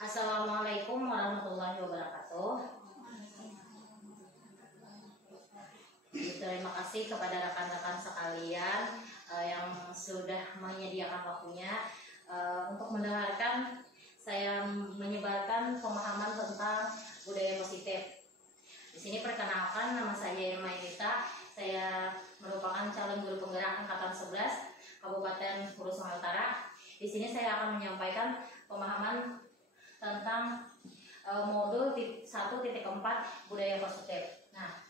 Assalamualaikum warahmatullahi wabarakatuh. Terima kasih kepada rekan-rekan sekalian yang sudah menyediakan waktunya untuk mendengarkan saya menyebarkan pemahaman tentang budaya positif. Di sini perkenalkan, nama saya Irma Yunita. Saya merupakan calon guru penggerak angkatan 11 Kabupaten Hulu Sungai Utara. Di sini saya akan menyampaikan pemahaman tentang modul 1.4 budaya positif. Nah,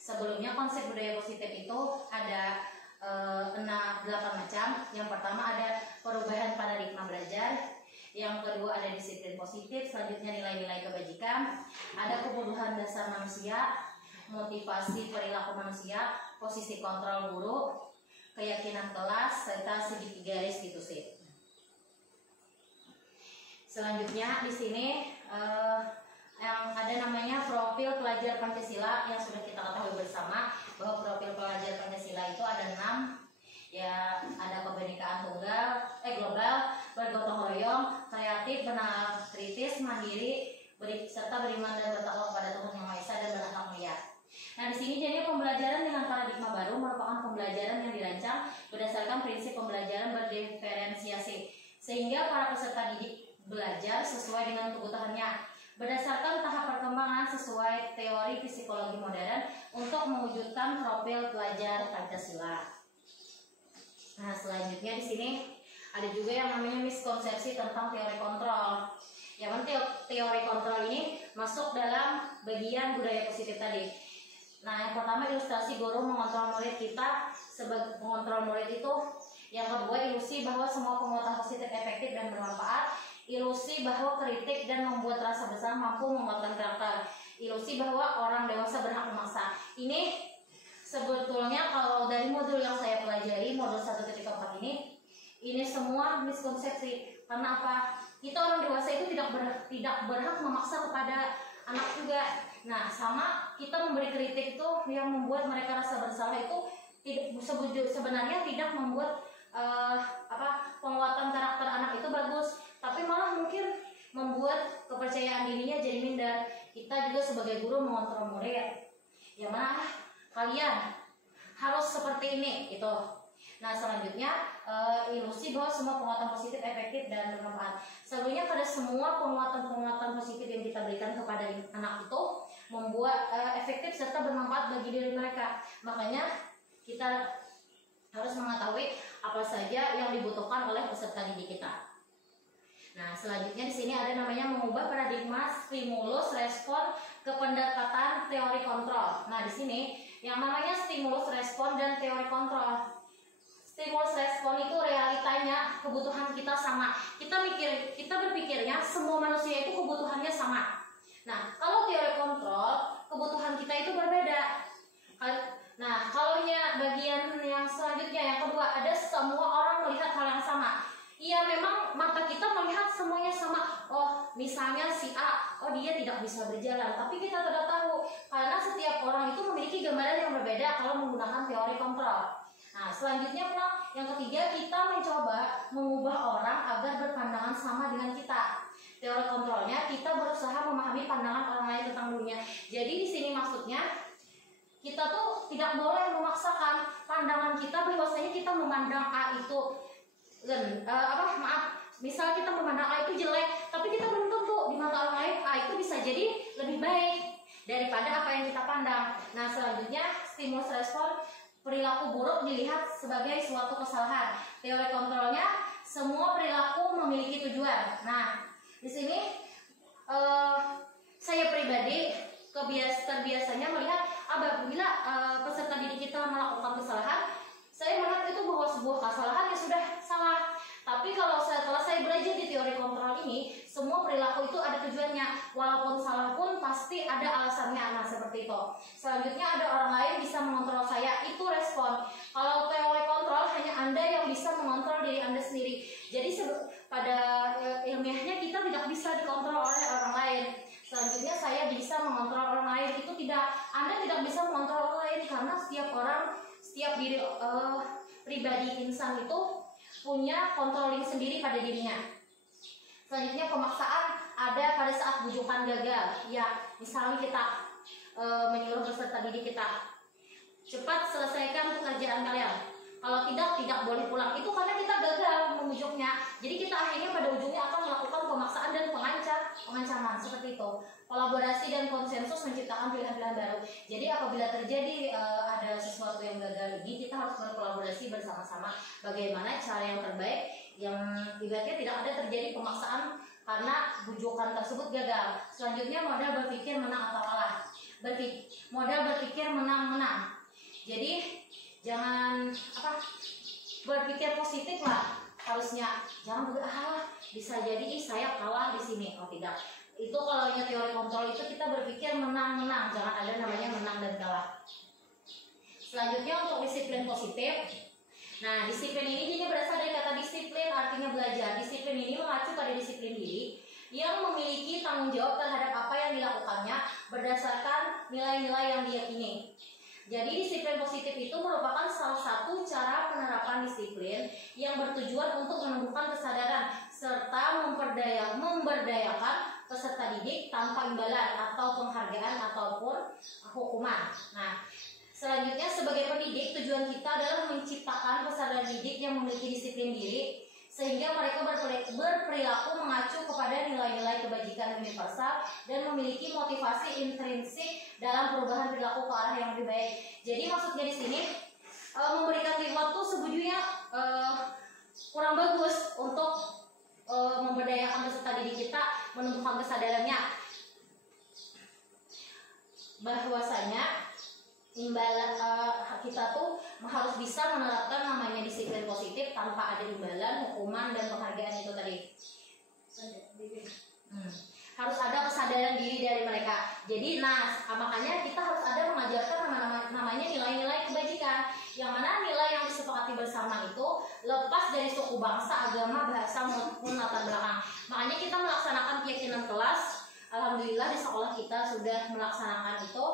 sebelumnya konsep budaya positif itu ada 8 macam. Yang pertama ada perubahan paradigma belajar, yang kedua ada disiplin positif, selanjutnya nilai-nilai kebajikan, ada kebutuhan dasar manusia, motivasi perilaku manusia, posisi kontrol guru, keyakinan kelas, serta segitiga restitusi. Selanjutnya di sini yang ada namanya profil pelajar Pancasila, yang sudah kita ketahui bersama bahwa profil pelajar Pancasila itu ada 6. Ya, ada kebenekaan tunggal, global, bergotong royong, kreatif, benar, kritis, mandiri, serta beriman dan bertakwa kepada Tuhan Yang Maha Esa dan berakhlak mulia. Nah, di sini jadi pembelajaran dengan paradigma baru merupakan pembelajaran yang dirancang berdasarkan prinsip pembelajaran berdiferensiasi, sehingga para peserta didik belajar sesuai dengan kebutuhannya berdasarkan tahap perkembangan sesuai teori psikologi modern untuk mewujudkan profil pelajar Pancasila. Nah, selanjutnya di sini ada juga yang namanya miskonsepsi tentang teori kontrol. Yang teori kontrol ini masuk dalam bagian budaya positif tadi. Nah, yang pertama ilustrasi guru mengontrol murid kita sebagai pengontrol murid itu. Yang kedua ilusi bahwa semua penguatan positif efektif dan bermanfaat. Ilusi bahwa kritik dan membuat rasa bersalah mampu menguatkan karakter. Ilusi bahwa orang dewasa berhak memaksa. Ini sebetulnya kalau dari modul yang saya pelajari, modul 1.4 ini semua miskonsepsi. Karena apa? Kita orang dewasa itu tidak berhak memaksa kepada anak juga. Nah, sama kita memberi kritik itu yang membuat mereka rasa bersalah itu sebenarnya tidak membuat penguatan karakter anak itu bagus, tapi malah mungkin membuat kepercayaan dirinya jadi minder. Kita juga sebagai guru mengontrol murid, yang mana kalian harus seperti ini gitu. Nah, selanjutnya ilusi bahwa semua penguatan positif efektif dan bermanfaat. Sebenarnya pada semua penguatan positif yang kita berikan kepada anak itu membuat efektif serta bermanfaat bagi diri mereka. Makanya kita harus mengetahui apa saja yang dibutuhkan oleh peserta didik kita. Nah, selanjutnya di sini ada namanya mengubah paradigma stimulus respon ke pendekatan teori kontrol. Nah, di sini yang namanya stimulus respon dan teori kontrol. Stimulus respon itu realitanya kebutuhan kita sama. Kita berpikirnya semua manusia itu kebutuhannya sama. Nah, kalau teori kontrol kebutuhan kita itu berbeda. Nah, kalau bagian yang selanjutnya yang kedua ada semua orang melihat hal yang sama. Iya, memang mata kita melihat semuanya sama. Oh, misalnya si A, oh dia tidak bisa berjalan. Tapi kita tidak tahu karena setiap orang itu memiliki gambaran yang berbeda kalau menggunakan teori kontrol. Nah, selanjutnya yang ketiga kita mencoba mengubah orang agar berpandangan sama dengan kita. Teori kontrolnya kita berusaha memahami pandangan orang lain tentang dunia. Jadi di sini maksudnya kita tuh tidak boleh memaksakan pandangan kita bahwasanya kita memandang A itu misal kita memandang A itu jelek, tapi kita belum tentu di mata orang lain A itu bisa jadi lebih baik daripada apa yang kita pandang. Nah, selanjutnya stimulus respon perilaku buruk dilihat sebagai suatu kesalahan. Teori kontrolnya semua perilaku memiliki tujuan. Nah, di sini saya pribadi terbiasanya melihat apabila peserta didik kita melakukan kesalahan, saya melihat itu bahwa sebuah kesalahan yang sudah salah. Tapi kalau setelah saya belajar di teori kontrol ini, semua perilaku itu ada tujuannya. Walaupun salah pun pasti ada alasannya. Nah, seperti itu. Selanjutnya ada orang lain bisa mengontrol saya, itu respon. Kalau teori kontrol hanya Anda yang bisa mengontrol diri Anda sendiri. Jadi pada ilmiahnya kita tidak bisa dikontrol oleh orang lain. Selanjutnya saya bisa mengontrol orang lain, itu tidak. Anda tidak bisa mengontrol orang lain karena setiap diri pribadi insan itu punya controlling sendiri pada dirinya. Selanjutnya pemaksaan ada pada saat bujukan gagal. Ya, misalnya kita menyuruh peserta didik kita, cepat selesaikan pekerjaan kalian. Kalau tidak boleh pulang. Itu karena kita gagal membujuknya. Jadi kita akhirnya pada ujungnya akan melakukan pemaksaan dan pengancaman seperti itu. Kolaborasi dan konsensus menciptakan pilihan-pilihan baru. Jadi apabila terjadi ada sesuatu yang gagal ini, kita harus berkolaborasi bersama-sama bagaimana cara yang terbaik yang ibaratnya tidak ada terjadi pemaksaan karena bujukan tersebut gagal. Selanjutnya modal berpikir menang atau kalah. Modal berpikir menang-menang. Jadi jangan berpikir positif lah harusnya. Jangan berpikir bisa jadi saya kalah di sini. Oh tidak. Itu kalau teori kontrol itu kita berpikir menang-menang. Jangan ada namanya menang dan kalah. Selanjutnya untuk disiplin positif. Nah, disiplin ini jadi berasal dari kata disiplin, artinya belajar. Disiplin ini mengacu pada disiplin diri yang memiliki tanggung jawab terhadap apa yang dilakukannya berdasarkan nilai-nilai yang diyakini. Jadi disiplin positif itu merupakan salah satu cara penerapan disiplin yang bertujuan untuk menumbuhkan kesadaran serta memberdayakan peserta didik tanpa imbalan atau penghargaan ataupun hukuman. Nah, selanjutnya sebagai pendidik tujuan kita adalah menciptakan peserta didik yang memiliki disiplin diri sehingga mereka berperilaku mengacu kepada nilai-nilai kebajikan universal dan memiliki motivasi intrinsik dalam perubahan perilaku ke arah yang lebih baik. Jadi maksudnya di sini memberikan reward tuh sebetulnya kurang bagus untuk memberdayakan peserta didik kita, menumbuhkan kesadarannya bahwasanya imbalan kita tuh harus bisa menerapkan namanya disiplin positif tanpa ada imbalan, hukuman dan penghargaan itu tadi. Harus ada kesadaran diri dari mereka. Jadi makanya kita harus ada mengajarkan namanya nilai-nilai kebajikan. Yang mana nilai yang disepakati bersama itu lepas dari suku, bangsa, agama, bahasa maupun latar belakang. Makanya kita melaksanakan keyakinan kelas. Alhamdulillah di sekolah kita sudah melaksanakan itu.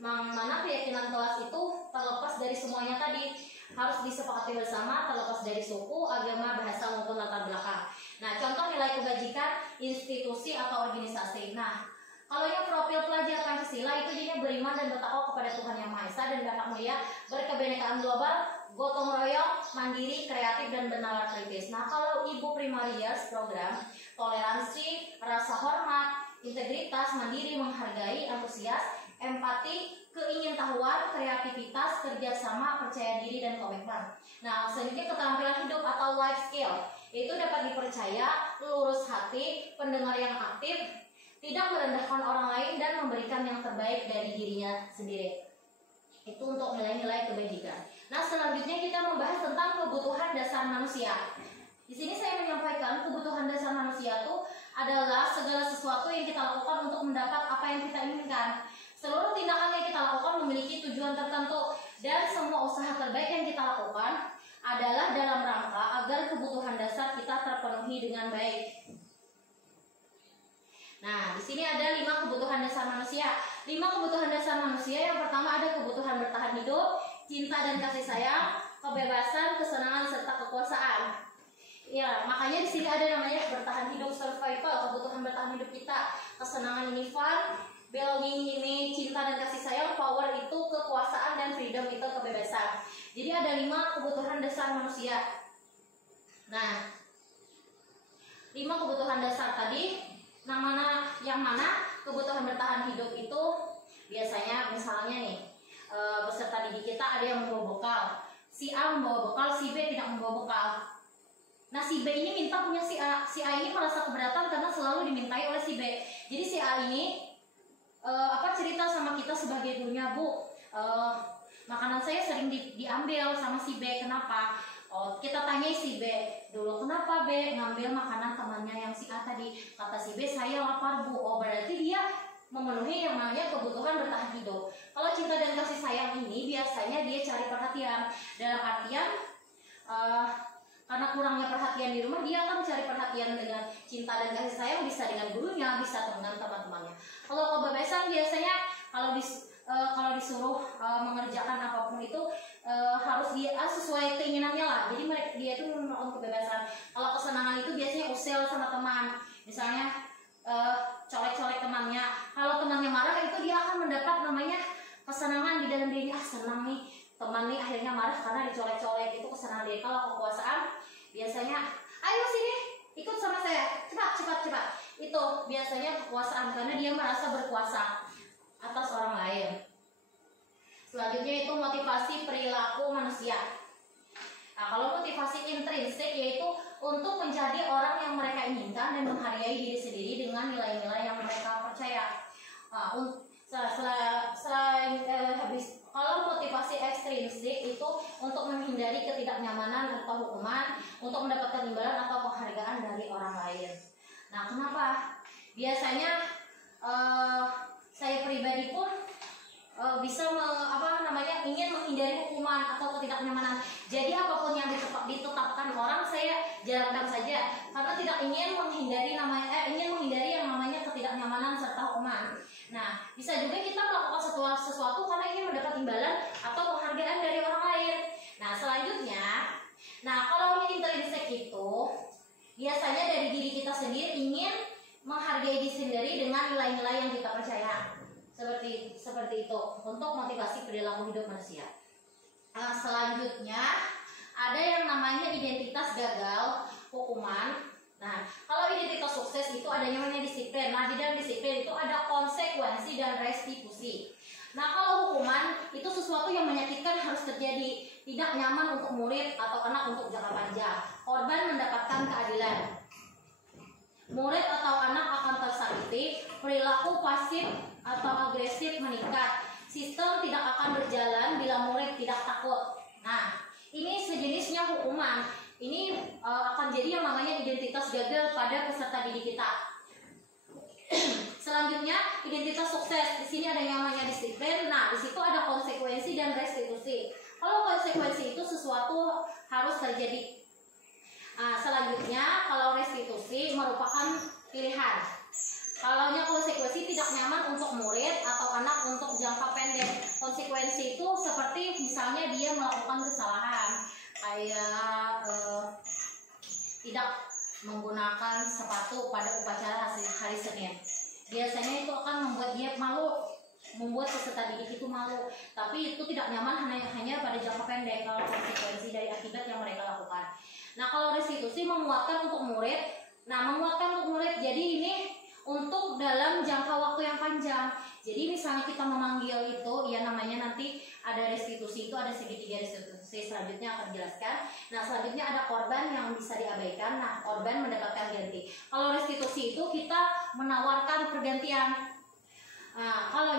Mana keyakinan kelas itu terlepas dari semuanya tadi, harus disepakati bersama, terlepas dari suku, agama, bahasa maupun latar belakang. Nah, contoh nilai kebajikan institusi atau organisasi. Nah, kalau yang profil pelajar Pancasila itu jadinya beriman dan bertakwa kepada Tuhan Yang Maha Esa dan berhak mulia, berkebinekaan global, gotong royong, mandiri, kreatif dan bernalar kritis. Nah, kalau Ibu Primarias program toleransi, rasa hormat, integritas, mandiri, menghargai, antusias, empati, keingintahuan, kreativitas, kerjasama, percaya diri, dan komitmen. Nah, selanjutnya keterampilan hidup atau life skill. Itu dapat dipercaya, lurus hati, pendengar yang aktif, tidak merendahkan orang lain, dan memberikan yang terbaik dari dirinya sendiri. Itu untuk nilai-nilai kebajikan. Nah, selanjutnya kita membahas tentang kebutuhan dasar manusia. Di sini saya menyampaikan kebutuhan dasar manusia itu adalah segala sesuatu yang kita lakukan untuk mendapat apa yang kita inginkan. Seluruh tindakan yang kita lakukan memiliki tujuan tertentu dan semua usaha terbaik yang kita lakukan adalah dalam rangka agar kebutuhan dasar kita terpenuhi dengan baik. Nah, di sini ada 5 kebutuhan dasar manusia. 5 kebutuhan dasar manusia. Yang pertama ada kebutuhan bertahan hidup, cinta dan kasih sayang, kebebasan, kesenangan serta kekuasaan. Ya, makanya di sini ada namanya bertahan hidup, survival, kebutuhan bertahan hidup kita. Kesenangan ini fun, belonging ini cinta dan kasih sayang, power itu kekuasaan, dan freedom itu kebebasan. Jadi ada 5 kebutuhan dasar manusia. Nah, 5 kebutuhan dasar tadi, yang mana kebutuhan bertahan hidup itu biasanya misalnya nih peserta didik kita ada yang membawa bekal, si A membawa bekal, si B tidak membawa bekal. Nah, si B ini minta punya si A ini merasa keberatan karena selalu dimintai oleh si B. Jadi si A ini cerita sama kita sebagai gurunya, Bu, makanan saya sering diambil sama si B, kenapa? Kita tanya si B dulu, kenapa B ngambil makanan temannya yang si A tadi? Kata si B, saya lapar, Bu. Berarti dia memenuhi yang namanya kebutuhan bertahan hidup. Kalau cinta dan kasih sayang ini biasanya dia cari perhatian. Dalam artian karena kurangnya perhatian di rumah, dia akan mencari perhatian dengan cinta dan kasih sayang, bisa dengan gurunya, bisa dengan teman-temannya. Kalau kebebasan biasanya kalau disuruh mengerjakan apapun itu harus dia sesuai keinginannya lah. Jadi dia itu melakukan kebebasan. Kalau kesenangan itu biasanya usil sama teman. Misalnya dicolek-colek, itu kesalahan dia. Kalau kekuasaan biasanya, ayo sini ikut sama saya, cepat. Itu biasanya kekuasaan karena dia merasa berkuasa atas orang lain. Selanjutnya itu motivasi perilaku manusia. Nah, kalau motivasi intrinsik yaitu untuk menjadi orang yang mereka inginkan dan menghargai diri sendiri dengan nilai-nilai yang mereka percaya. Nah, kalau motivasi ekstrinsik itu untuk menghindari ketidaknyamanan atau hukuman, untuk mendapatkan imbalan atau penghargaan dari orang lain. Nah, kenapa? Biasanya saya pribadi pun bisa ingin menghindari hukuman atau ketidaknyamanan. Jadi apapun yang ditetapkan orang saya jalankan saja karena tidak ingin menghindari yang namanya ketidaknyamanan serta hukuman. Nah, bisa juga kita melakukan sesuatu karena ingin mendapat imbalan atau penghargaan dari orang lain. Nah, selanjutnya, kalau intrinsik itu biasanya dari diri kita sendiri ingin menghargai diri sendiri dengan nilai-nilai yang kita percaya. Seperti itu untuk motivasi perilaku hidup manusia. Nah, selanjutnya ada yang namanya identitas gagal hukuman. Nah, kalau identitas sukses itu ada yang namanya disiplin. Nah, di dalam disiplin itu ada konsekuensi dan restitusi. Nah, kalau hukuman itu sesuatu yang menyakitkan harus terjadi, tidak nyaman untuk murid atau anak untuk jangka panjang. Korban mendapatkan keadilan. Murid atau anak akan tersakiti, perilaku pasif atau agresif meningkat. Sistem tidak akan berjalan bila murid tidak takut. Nah, ini sejenisnya hukuman. Ini akan jadi yang namanya identitas gagal pada peserta didik kita. Selanjutnya, identitas sukses. Di sini ada yang namanya disiplin. Nah, di situ ada konsekuensi dan restitusi. Kalau konsekuensi itu sesuatu harus terjadi. Nah, selanjutnya, kalau restitusi merupakan pilihan. Kalau konsekuensi tidak nyaman untuk murid atau anak untuk jangka pendek. Konsekuensi itu seperti misalnya dia melakukan kesalahan, kayak tidak menggunakan sepatu pada upacara hari Senin. Biasanya itu akan membuat dia malu, membuat peserta didik itu malu. Tapi itu tidak nyaman hanya pada jangka pendek kalau konsekuensi dari akibat yang mereka lakukan. Nah, kalau restitusi menguatkan untuk murid. Jadi ini untuk dalam jangka waktu yang panjang. Jadi misalnya kita memanggil itu, ya namanya nanti ada restitusi, itu ada segitiga restitusi. Selanjutnya akan dijelaskan. Nah, selanjutnya ada korban yang bisa diabaikan. Nah, korban mendapatkan ganti. Kalau restitusi itu kita menawarkan pergantian. Nah, kalau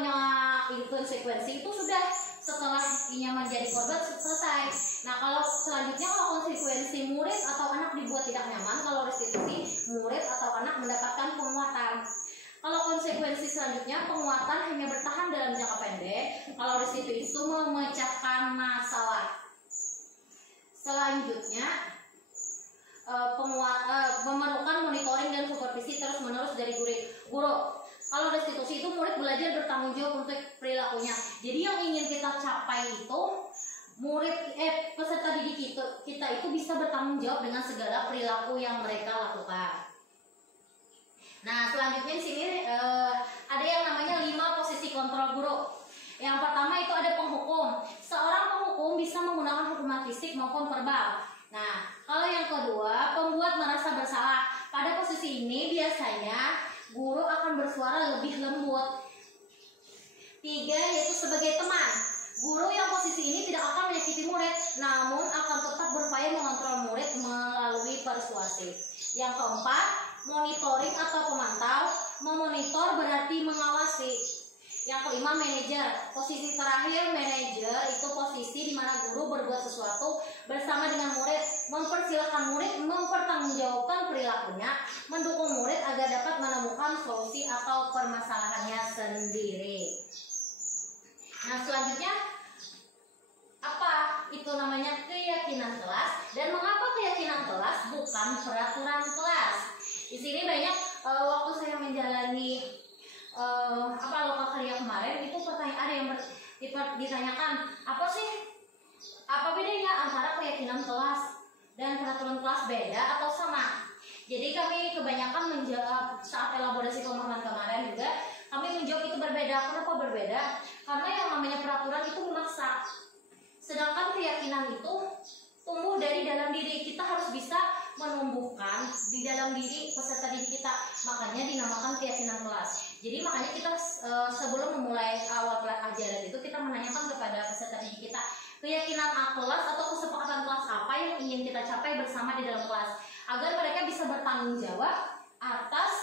konsekuensi itu sudah setelah ia menjadi korban selesai. Nah, kalau selanjutnya kalau konsekuensi murid atau anak dibuat tidak nyaman, kalau restitusi murid atau anak mendapatkan penguatan. Kalau konsekuensi selanjutnya penguatan hanya bertahan dalam jangka pendek, kalau restitusi itu memecahkan masalah. Selanjutnya memerlukan monitoring dan supervisi terus-menerus dari guru. Kalau restitusi itu murid belajar bertanggung jawab untuk perilakunya. Jadi yang ingin kita capai itu peserta didik kita itu bisa bertanggung jawab dengan segala perilaku yang mereka lakukan. Nah, selanjutnya di sini ada yang namanya 5 posisi kontrol guru. Yang pertama itu ada penghukum. Seorang penghukum bisa menggunakan hukuman fisik maupun verbal. Nah, kalau yang kedua, pembuat merasa bersalah. Pada posisi ini biasanya guru akan bersuara lebih lembut. 3 yaitu sebagai teman. Guru yang posisi ini tidak akan menyakiti murid, namun akan tetap berupaya mengontrol murid melalui persuasif. Yang keempat, monitoring atau pemantau. Memonitor berarti mengawasi. Yang kelima, manajer. Posisi terakhir, manajer itu posisi di mana guru berbuat sesuatu bersama dengan murid, mempersilahkan murid mempertanggungjawabkan perilakunya, mendukung murid agar dapat menemukan solusi atau permasalahannya sendiri. Nah, selanjutnya apa itu namanya keyakinan kelas, dan mengapa keyakinan kelas bukan peraturan kelas? Di sini banyak waktu saya menjalani lokal karya kemarin itu ada yang ditanyakan apa bedanya antara keyakinan kelas dan peraturan kelas, beda atau sama? Jadi kami kebanyakan menjawab saat elaborasi pemahaman kemarin juga kami menjawab itu berbeda. Kenapa berbeda? Karena yang namanya peraturan itu memaksa. Sedangkan keyakinan itu tumbuh dari dalam diri. Kita harus bisa menumbuhkan di dalam diri peserta didik kita, makanya dinamakan keyakinan kelas. Jadi makanya kita sebelum memulai awal ajaran itu kita menanyakan kepada peserta didik kita, keyakinan kelas atau kesepakatan kelas apa yang ingin kita capai bersama di dalam kelas, agar mereka bisa bertanggung jawab atas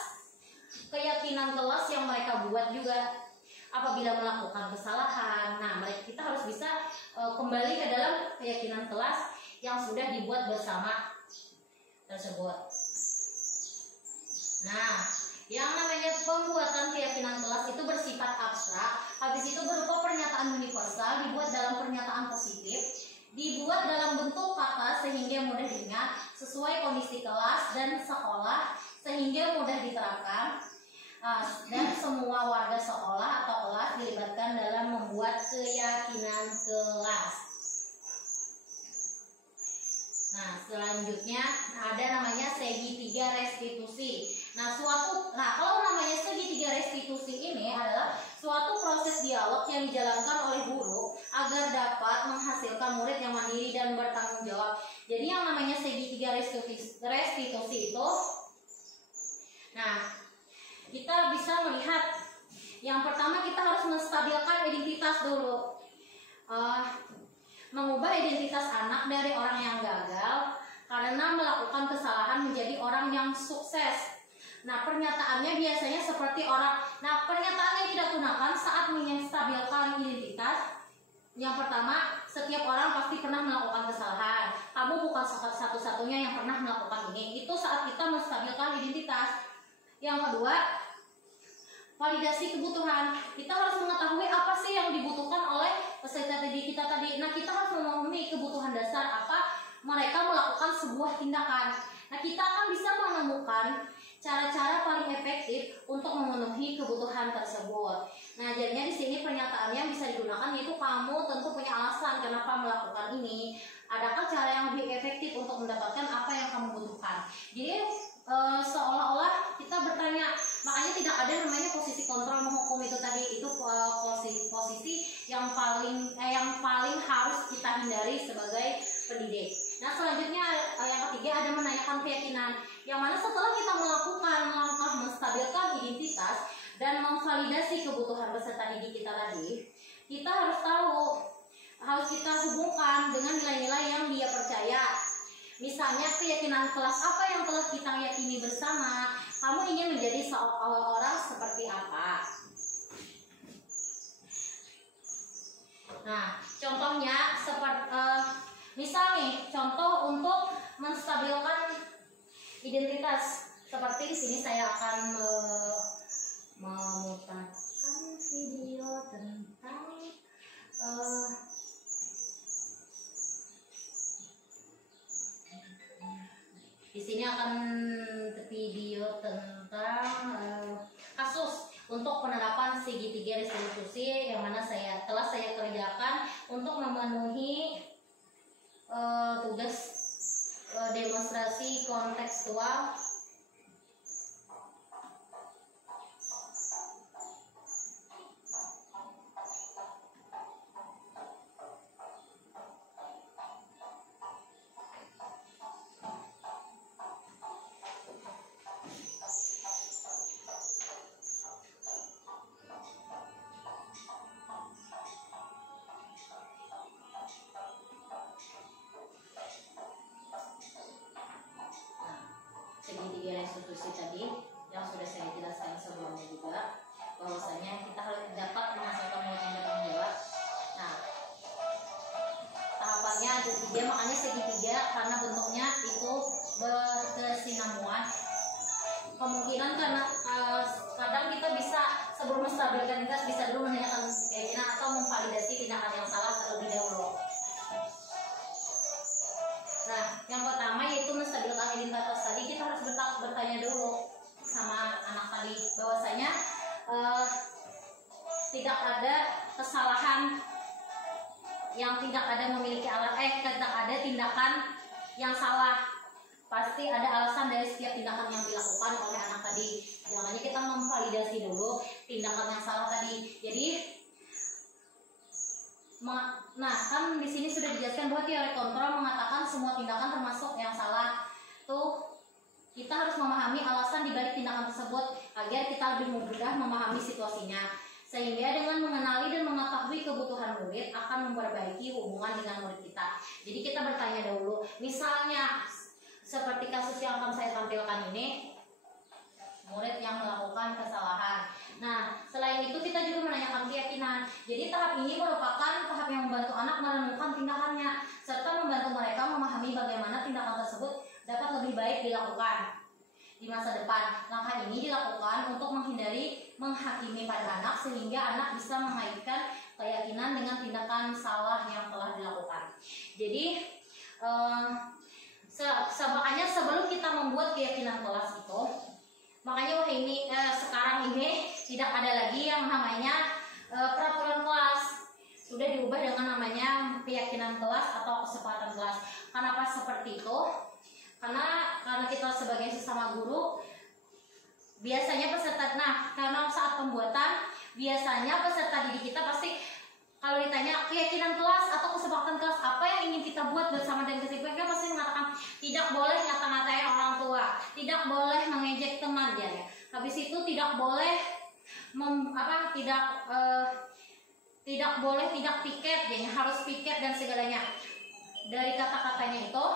keyakinan kelas yang mereka buat juga. Apabila melakukan kesalahan, nah kita harus bisa kembali ke dalam keyakinan kelas yang sudah dibuat bersama tersebut. Nah, yang namanya pembuatan keyakinan kelas itu bersifat abstrak, habis itu berupa pernyataan universal, dibuat dalam pernyataan positif, dibuat dalam bentuk kata sehingga mudah diingat, sesuai kondisi kelas dan sekolah sehingga mudah diterapkan, dan semua warga sekolah atau kelas dilibatkan dalam membuat keyakinan kelas. Nah, selanjutnya ada namanya segitiga restitusi. Nah, kalau namanya segitiga restitusi ini adalah suatu proses dialog yang dijalankan oleh guru agar dapat menghasilkan murid yang mandiri dan bertanggung jawab. Jadi yang namanya segitiga restitusi itu, nah, kita bisa melihat yang pertama kita harus menstabilkan identitas dulu. Mengubah identitas anak dari orang yang gagal karena melakukan kesalahan menjadi orang yang sukses. Nah, pernyataannya biasanya seperti orang. Nah, pernyataan yang tidak gunakan saat menstabilkan identitas. Yang pertama, setiap orang pasti pernah melakukan kesalahan. Kamu bukan satu-satunya yang pernah melakukan ini. Itu saat kita menstabilkan identitas. Yang kedua, validasi kebutuhan. Kita harus mengetahui apa sih yang dibutuhkan oleh peserta didik kita tadi. Nah, kita harus memenuhi kebutuhan dasar apa mereka melakukan sebuah tindakan. Nah, kita akan bisa menemukan cara-cara paling efektif untuk memenuhi kebutuhan tersebut. Nah, jadinya di sini pernyataannya yang bisa digunakan yaitu kamu tentu punya alasan kenapa melakukan ini. Adakah cara yang lebih efektif untuk mendapatkan apa yang kamu butuhkan? Jadi seolah-olah kita bertanya, makanya tidak ada namanya posisi kontrol menghukum itu tadi. Itu posisi yang paling harus kita hindari sebagai pendidik. Nah, selanjutnya yang ketiga ada menanyakan keyakinan, yang mana setelah kita melakukan langkah menstabilkan identitas dan memvalidasi kebutuhan peserta didik kita tadi, kita harus kita hubungkan dengan nilai-nilai yang dia percaya. Misalnya keyakinan kelas apa yang telah kita yakini bersama, kamu ingin menjadi seorang seperti apa. Nah, contohnya misal nih, contoh untuk menstabilkan identitas. Seperti di sini saya akan memutarkan video tentang di sini akan video tentang kasus untuk penerapan segitiga restitusi yang mana telah saya kerjakan untuk memenuhi tugas demonstrasi kontekstual. Segitiga restitusi tadi yang sudah saya jelaskan sebelumnya juga, bahwasanya kita harus dapat menghasilkan murid yang bertanggung jawab. Nah, tahapannya ada 3, makanya segitiga karena bentuknya itu berkesinambungan. Kemungkinan karena kadang kita bisa sebelum menstabilkan identitas bisa dulu menanyakan keyakinan atau memvalidasi tindakan yang salah terlebih dahulu. Nah, yang pertama yaitu menstabilkan identitas tadi, kita harus bertanya dulu sama anak tadi bahwasanya tidak ada kesalahan yang tidak ada memiliki tidak ada tindakan yang salah. Pasti ada alasan dari setiap tindakan yang dilakukan oleh anak tadi. Makanya kita memvalidasi dulu tindakan yang salah tadi. Jadi Nah, kan di sini sudah dijelaskan bahwa teori kontrol mengatakan semua tindakan termasuk yang salah. Tuh, kita harus memahami alasan dibalik tindakan tersebut agar kita lebih mudah memahami situasinya. Sehingga dengan mengenali dan mengetahui kebutuhan murid akan memperbaiki hubungan dengan murid kita. Jadi kita bertanya dahulu, misalnya seperti kasus yang akan saya tampilkan ini, murid yang melakukan kesalahan. Nah, selain itu kita juga menanyakan keyakinan. Jadi tahap ini merupakan tahap yang membantu anak merenungkan tindakannya, serta membantu mereka memahami bagaimana tindakan tersebut dapat lebih baik dilakukan di masa depan. Langkah ini dilakukan untuk menghindari menghakimi pada anak, sehingga anak bisa mengaitkan keyakinan dengan tindakan salah yang telah dilakukan. Jadi, makanya sebelum kita membuat keyakinan kelas itu, makanya sekarang ini tidak ada lagi yang namanya peraturan kelas, sudah diubah dengan namanya keyakinan kelas atau kesepakatan kelas. Kenapa seperti itu? Karena kita sebagai sesama guru biasanya karena saat pembuatan biasanya peserta didik kita pasti kalau ditanya keyakinan kelas atau kesepakatan kelas apa yang ingin kita buat bersama dan kesimpulannya, pasti mengatakan tidak boleh ngata-ngatain orang tua, tidak boleh mengejek teman ya. Habis itu tidak boleh tidak piket, jadi harus piket dan segalanya. Dari kata-katanya itu,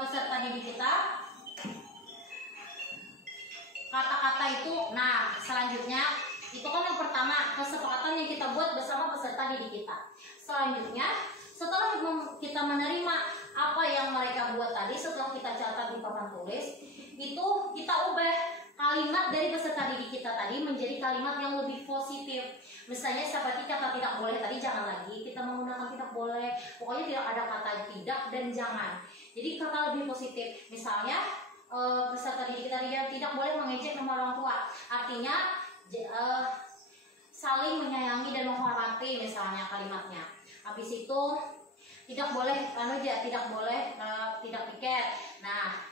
peserta didik kita kata-kata itu. Nah, selanjutnya itu kan yang pertama kesepakatan yang kita buat bersama peserta didik kita. Selanjutnya setelah kita menerima apa yang mereka buat tadi, setelah kita catat di papan tulis, itu kita ubah kalimat dari peserta didik kita tadi menjadi kalimat yang lebih positif. Misalnya seperti kata tidak boleh tadi, jangan lagi kita menggunakan tidak boleh. Pokoknya tidak ada kata tidak dan jangan. Jadi kata lebih positif. Misalnya peserta didik kita tidak boleh mengejek nama orang tua. Artinya saling menyayangi dan menghormati misalnya kalimatnya. Habis itu tidak boleh tidak piket. Nah,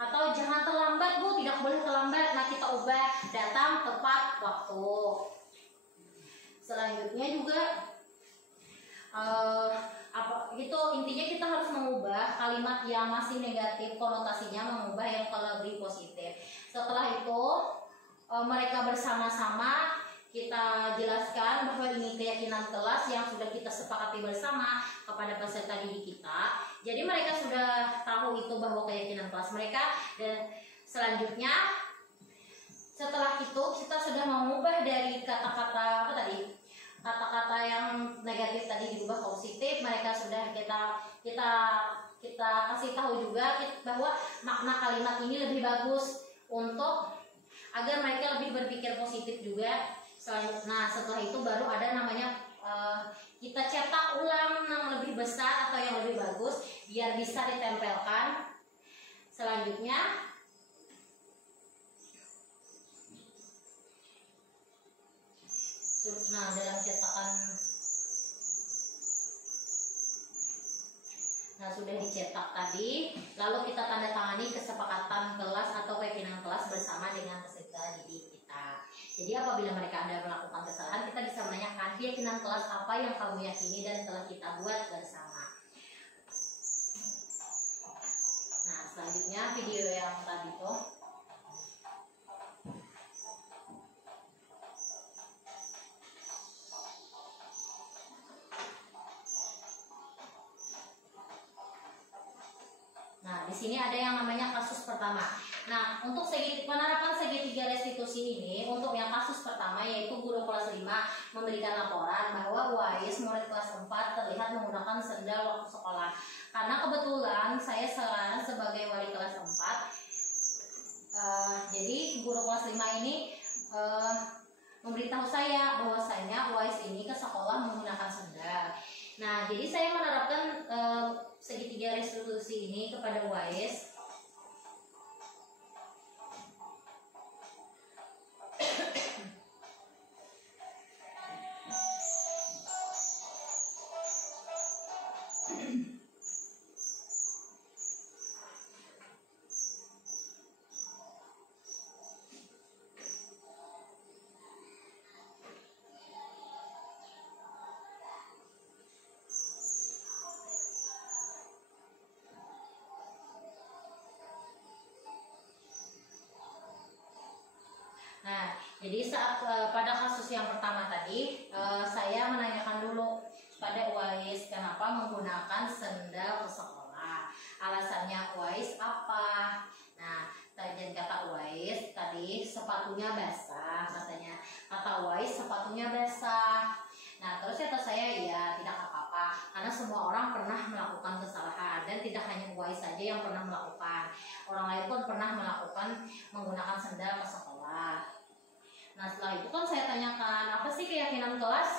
atau jangan terlambat Bu, tidak boleh terlambat. Nah, kita ubah datang tepat waktu. Selanjutnya juga intinya kita harus mengubah kalimat yang masih negatif konotasinya, mengubah yang lebih positif. Setelah itu mereka bersama-sama kita jelaskan bahwa ini keyakinan kelas yang sudah kita sepakati bersama kepada peserta didik kita. Jadi mereka sudah tahu itu bahwa keyakinan kelas mereka. Dan selanjutnya setelah itu kita sudah mengubah dari kata-kata kata-kata yang negatif tadi diubah positif. Mereka sudah kita kasih tahu juga bahwa makna kalimat ini lebih bagus untuk agar mereka lebih berpikir positif juga. Nah, setelah itu baru ada namanya kita cetak ulang yang lebih besar atau yang lebih bagus biar bisa ditempelkan. Selanjutnya dalam cetakan sudah dicetak tadi, lalu kita tanda tangani kesepakatan kelas atau keyakinan kelas bersama dengan peserta didik kita. Jadi apabila mereka ada melakukan kesalahan, kita bisa menanyakan keyakinan kelas apa yang kamu yakini dan telah kita buat bersama. Nah, selanjutnya video yang tadi tuh. Nah, di sini ada yang namanya kasus pertama. Nah, untuk penerapan segitiga restitusi ini, untuk yang kasus pertama yaitu guru kelas 5 memberikan laporan bahwa Wais murid kelas 4 terlihat menggunakan sendal waktu sekolah. Karena kebetulan saya sebagai wali kelas 4, jadi guru kelas 5 ini memberitahu saya bahwasanya Wais ini ke sekolah menggunakan sendal. Nah, jadi saya menerapkan segitiga restitusi ini kepada Wais. Jadi saat pada kasus yang pertama tadi, saya menanyakan dulu pada Uwais kenapa menggunakan sendal ke sekolah. Alasannya Uwais apa? Nah, dan kata Uwais tadi sepatunya basah katanya. Kata Uwais sepatunya basah. Nah, terus kata saya ya tidak apa-apa karena semua orang pernah melakukan kesalahan dan tidak hanya Uwais saja yang pernah melakukan. Orang lain pun pernah melakukan menggunakan sendal ke sekolah. Nah, setelah itu kan saya tanyakan apa sih keyakinan kelas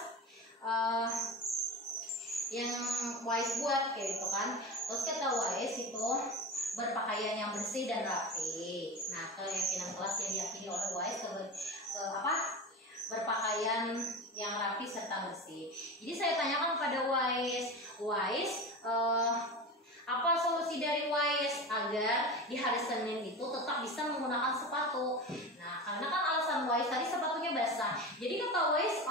yang Uwais buat kayak gitu kan. Terus kata Uwais itu berpakaian yang bersih dan rapi. Nah, keyakinan kelas yang diyakini oleh Uwais berpakaian yang rapi serta bersih. Jadi saya tanyakan kepada Uwais, apa solusi dari Uwais agar di hari Senin itu tetap bisa menggunakan sepatu? Nah, karena kan alasan Uwais tadi sepatunya basah. Jadi kata Uwais,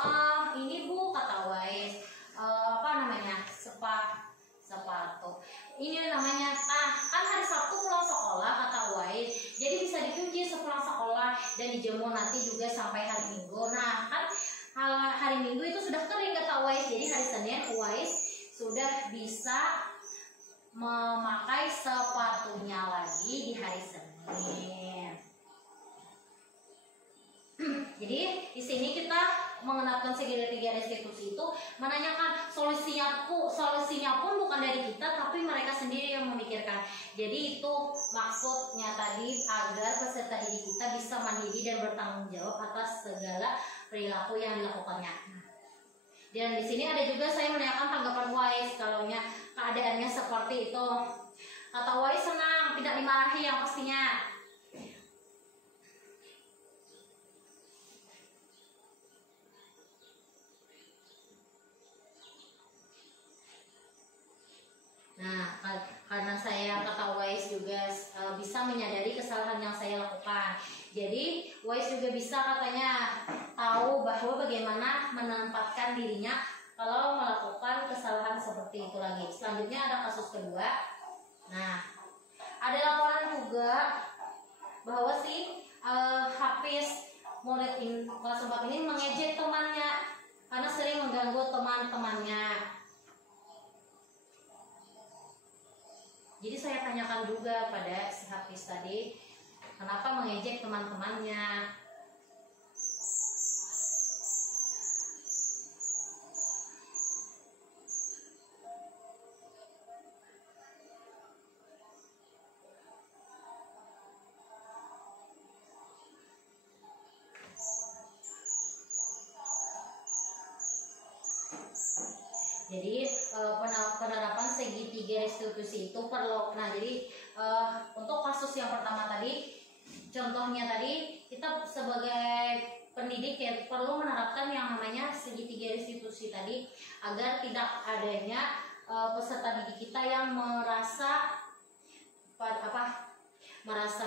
ini Bu, kata Uwais, sepatu. Ini namanya, kan hari Sabtu pulang sekolah kata Uwais, jadi bisa dicuci sepulang sekolah dan dijemur nanti juga sampai hari Minggu. Nah, kan hari Minggu itu sudah kering kata Uwais, jadi hari Senin Uwais sudah bisa memakai sepatunya lagi di hari Senin. Jadi di sini kita mengenalkan segitiga restitusi itu menanyakan solusinya pun bukan dari kita tapi mereka sendiri yang memikirkan. Jadi itu maksudnya tadi agar peserta didik kita bisa mandiri dan bertanggung jawab atas segala perilaku yang dilakukannya. Dan di sini ada juga saya menanyakan tanggapan Uwais kalau keadaannya seperti itu. Kata Uwais senang, tidak dimarahi yang pastinya. Nah, karena saya kata Uwais juga bisa menyadari kesalahan yang saya lakukan. Jadi Uwais juga bisa katanya tahu bahwa bagaimana menempatkan dirinya kalau melakukan kesalahan seperti itu lagi. Selanjutnya ada kasus kedua. Nah, ada laporan juga bahwa si Hafiz murid kelas 4 ini mengejek temannya karena sering mengganggu teman-temannya. Jadi saya tanyakan juga pada si Hafiz tadi, kenapa mengejek teman-temannya? Jadi penerapan segitiga restitusi itu perlu. Nah, jadi untuk kasus yang pertama tadi, contohnya tadi kita sebagai pendidik ya perlu menerapkan yang namanya segitiga restitusi tadi agar tidak adanya peserta didik kita yang merasa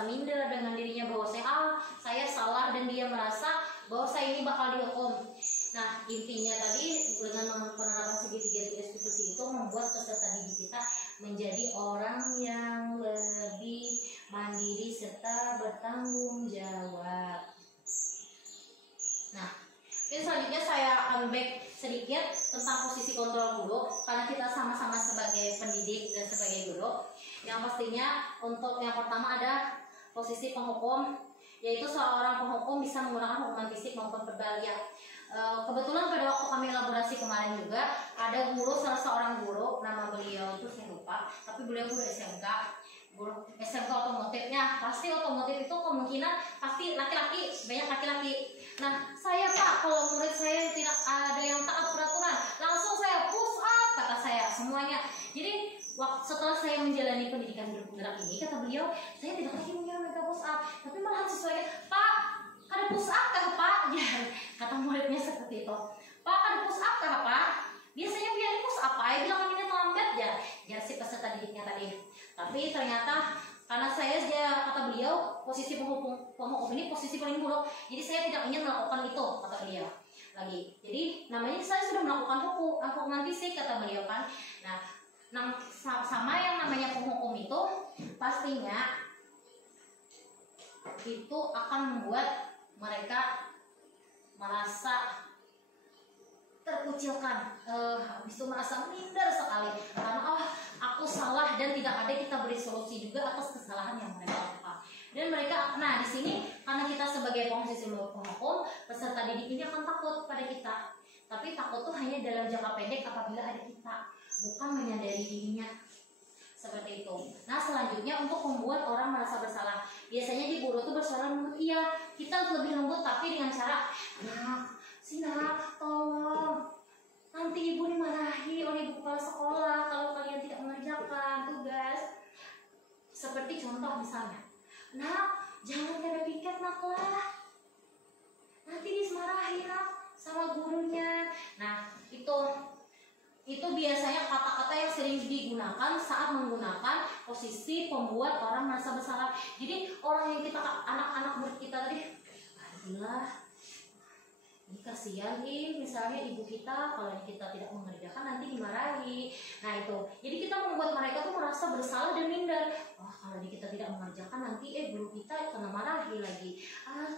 minder dengan dirinya bahwa saya salah dan dia merasa bahwa saya ini bakal dihukum. Nah, intinya tadi dengan penerapan segitiga restitusi itu membuat peserta didik kita menjadi orang yang lebih mandiri serta bertanggung jawab. Nah, selanjutnya saya akan back sedikit tentang posisi kontrol guru karena kita sama-sama sebagai pendidik dan sebagai guru. Yang pastinya untuk yang pertama ada posisi penghukum, yaitu seorang penghukum bisa menggunakan hukuman fisik maupun verbal ya. Kebetulan pada waktu kami elaborasi kemarin juga ada salah seorang guru, nama beliau itu saya lupa, tapi beliau guru SMK otomotifnya. Pasti otomotif itu kemungkinan pasti laki-laki, banyak laki-laki. Nah, saya Pak, kalau murid saya tidak ada yang taat peraturan, langsung saya push up kata saya semuanya. Jadi setelah saya menjalani pendidikan bergerak ini, kata beliau, saya tidak lagi mengira mereka push up, tapi malahan sesuai, Pak, ada push up kah Pak? Ya, kata muridnya seperti itu. Pak, ada push up kah Pak? Biasanya biar push up, Pak, bilang ini terlambat ya si peserta didiknya tadi. Tapi ternyata karena saya kata beliau, posisi penghukum ini posisi paling buruk, jadi saya tidak ingin melakukan itu, kata beliau lagi. Jadi namanya saya sudah melakukan hukuman fisik, kata beliau kan. Nah, sama yang namanya penghukum itu pastinya itu akan membuat mereka merasa terkucilkan, habis itu merasa minder sekali karena aku salah dan tidak ada kita beri solusi juga atas kesalahan yang mereka lakukan. Dan mereka, nah di sini karena kita sebagai posisi penghukum, peserta didik ini akan takut pada kita. Tapi takut tuh hanya dalam jangka pendek apabila ada kita, bukan menyadari dirinya. Seperti itu. Nah selanjutnya untuk membuat orang merasa bersalah. Biasanya di guru tuh bersuara lembut, iya kita lebih lembut tapi dengan cara, nah Sina tolong, nanti ibu dimarahi oleh ibu kepala sekolah kalau kalian tidak mengerjakan tugas. Seperti contoh misalnya, nak jangan kada piket nak lah, nanti dimarahi nak sama gurunya. Nah itu biasanya kata-kata yang sering digunakan saat menggunakan posisi pembuat orang merasa bersalah. Jadi orang yang kita, anak-anak murid kita tadi, alhamdulillah ini kasihan misalnya ibu kita kalau kita tidak mengerjakan nanti dimarahi. Nah itu, jadi kita membuat mereka tuh merasa bersalah dan minder. Kalau kita tidak mengerjakan nanti guru kita kena marahi lagi.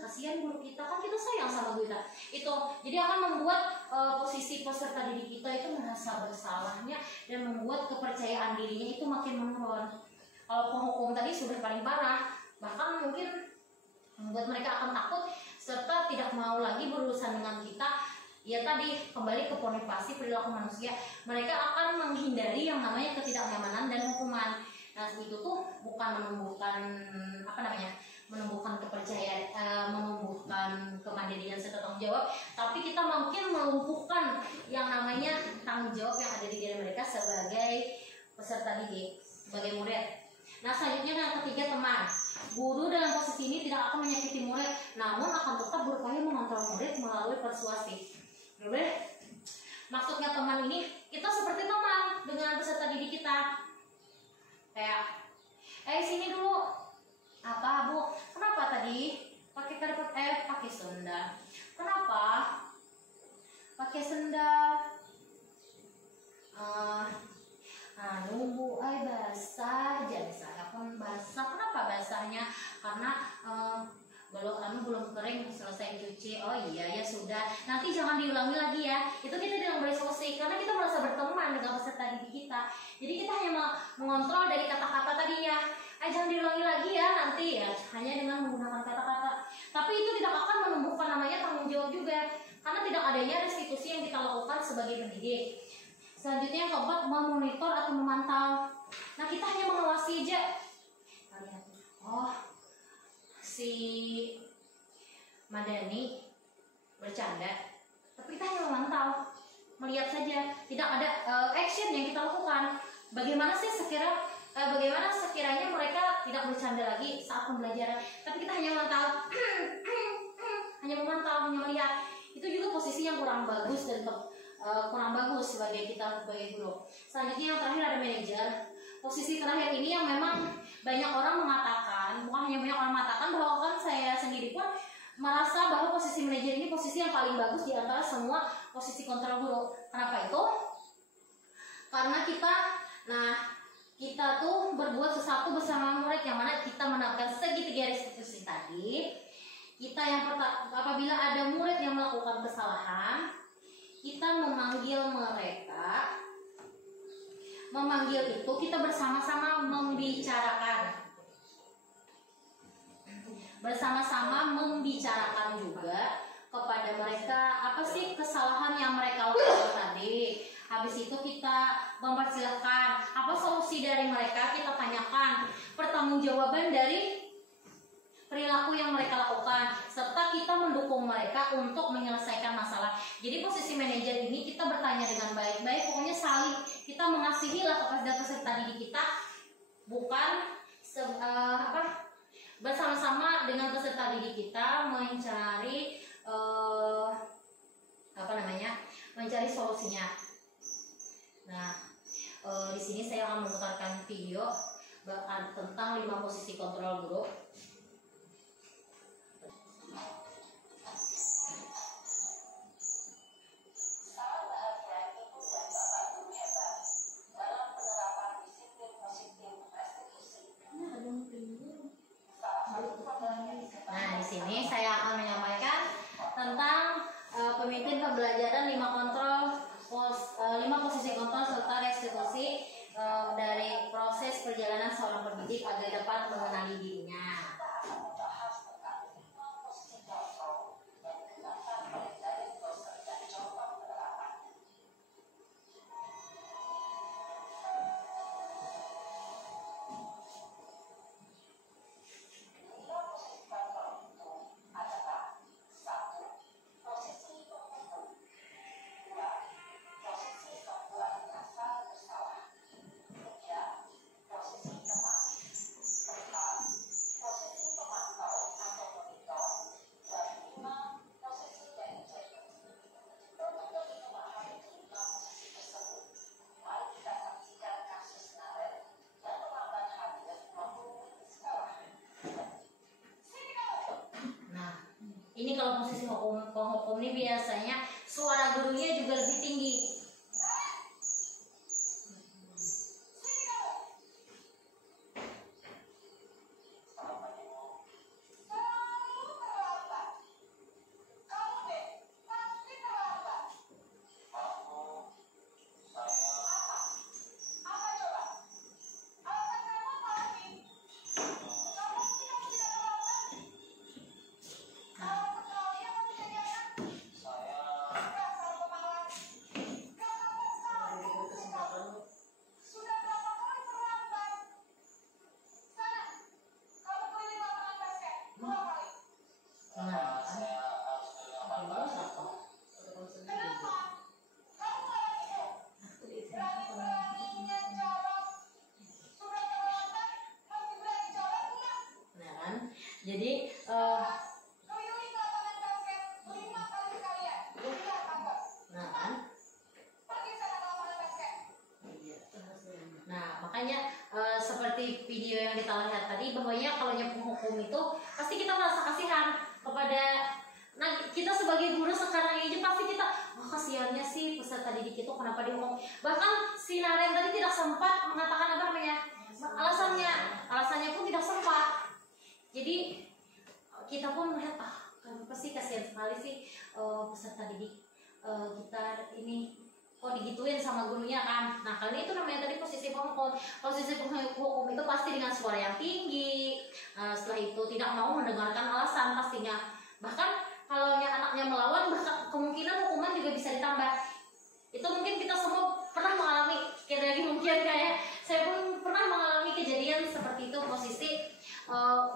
Kasihan guru kita, kan kita sayang sama guru kita. Itu jadi akan membuat posisi peserta didik kita itu merasa bersalahnya dan membuat kepercayaan dirinya itu makin menurun. Kalau penghukum tadi sudah paling parah, bahkan mungkin membuat mereka akan takut serta tidak mau lagi berurusan dengan kita. Ya tadi kembali ke motivasi perilaku manusia, mereka akan menghindari yang namanya ketidaknyamanan dan hukuman. Nah itu tuh bukan menumbuhkan kepercayaan, menumbuhkan kemandirian serta tanggung jawab, tapi kita mungkin melumpuhkan yang namanya tanggung jawab yang ada di diri mereka sebagai peserta didik, sebagai murid. Nah selanjutnya yang ketiga, teman. Guru dalam posisi ini tidak akan menyakiti murid, namun akan tetap berupaya mengontrol murid melalui persuasi. Maksudnya teman ini, kita seperti teman dengan peserta didik kita. Kayak, sini dulu. Apa bu? Kenapa tadi pakai karpet pakai sendal? Kenapa pakai sendal? Bu, basah, jadi saya pun basah. Kenapa basahnya? Karena belum kering selesai cuci. Oh iya ya sudah, nanti jangan diulangi lagi ya. Itu kita tidak boleh solusi karena kita merasa berteman dengan peserta didik kita. Jadi kita hanya mengontrol dari kata-kata tadi ya. Jangan diulangi lagi ya nanti ya, hanya dengan menggunakan kata-kata. Tapi itu tidak akan menumbuhkan namanya tanggung jawab juga, karena tidak adanya restitusi yang kita lakukan sebagai pendidik. Selanjutnya yang keempat, memonitor atau memantau. Nah kita hanya mengawasi aja. Lihat, si Madani bercanda, tapi kita hanya memantau, melihat saja, tidak ada action yang kita lakukan. Bagaimana sekiranya mereka tidak bercanda lagi saat pembelajaran, tapi kita hanya memantau, hanya melihat. Itu juga posisi yang kurang bagus dan kurang bagus sebagai kita sebagai guru. Selanjutnya yang terakhir ada manajer. Posisi terakhir ini yang memang banyak orang mengatakan, bukan hanya banyak orang mengatakan, bahwa kan saya sendiri pun merasa bahwa posisi manajer ini posisi yang paling bagus di antara semua posisi kontrol guru. Kenapa itu? Karena kita tuh berbuat sesuatu bersama murid, yang mana kita menerapkan segitiga restitusi tadi. Kita yang apabila ada murid yang melakukan kesalahan, kita memanggil mereka. Memanggil itu kita bersama-sama membicarakan. Bersama-sama membicarakan juga kepada mereka apa sih kesalahan yang mereka lakukan tadi. Habis itu kita mempersilahkan apa solusi dari mereka, kita tanyakan pertanggungjawaban dari perilaku yang mereka lakukan, serta kita mendukung mereka untuk menyelesaikan masalah. Jadi posisi manajer ini kita bertanya dengan baik-baik, pokoknya saling kita mengasihilah kepada peserta didik kita, bukan bersama-sama dengan peserta didik kita mencari mencari solusinya. Nah, di sini saya akan memutarkan video tentang 5 posisi kontrol guru. Nah, di sini saya akan menyampaikan tentang dari proses perjalanan seorang pendidik agar dapat mengenali dirinya. Ini kalau posisi penghukum ini biasanya suara gurunya juga lebih tinggi. Jadi makanya seperti video yang kita lihat tadi, bahwanya kalau penghukum itu pasti kita merasa kasihan kepada, kita sebagai guru sekarang ini pasti kita, kasihannya sih peserta didik itu kenapa dihukum. Bahkan si Naren tadi tidak sempat mengatakan apa namanya alasannya pun tidak sempat. Jadi kita pun melihat, kenapa sih, kasihan sekali sih peserta didik kita ini kok digituin sama gurunya kan. Nah, kali itu namanya tadi posisi penghukum. Posisi penghukum itu pasti dengan suara yang tinggi. Setelah itu tidak mau mendengarkan alasan pastinya. Bahkan kalau anaknya melawan, bahkan kemungkinan hukuman juga bisa ditambah. Itu mungkin kita semua pernah mengalami, kayak saya pun pernah mengalami kejadian seperti itu. Posisi